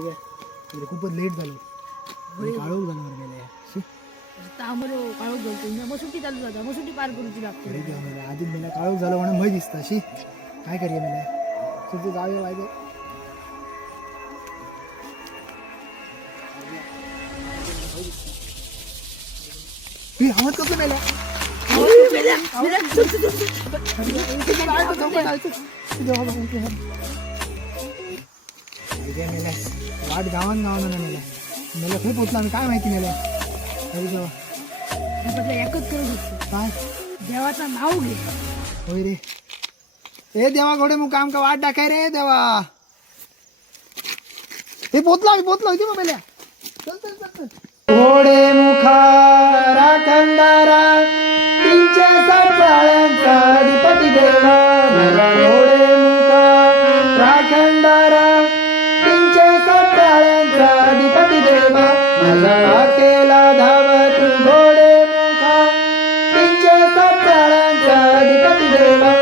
म्हणजे खूपच लेट झालं काळोख जाणार गेले काळोख घालतो मग सुट्टी चालू जाता मग सुट्टी पार करूची लागते आधीच मला काळोख झालं म्हणून मय दिसतं अशी काय करूया मला तुझं जाऊया पाहिजे आवाज कसं मेला वाट गावान गावानं मेला मला खूप पोचला मी काय माहिती मेला एकच करू शकतो काय देवाचं नाव घे होय रे ए देवा घोडे मग काम का वाट टाकाय रे देवा हे पोचला मी पोचलो होती मग मेल्या चल चल चल चल घोडे मुखारा कंदारा तीनशे साळ्यांचा अधिपती देवा घोडे मुखारा कंदारा तीनशे साळ्यांचा अधिपती देवा माझा केला धावत घोडे मुखा तीनशे साळ्यांचा अधिपती देवा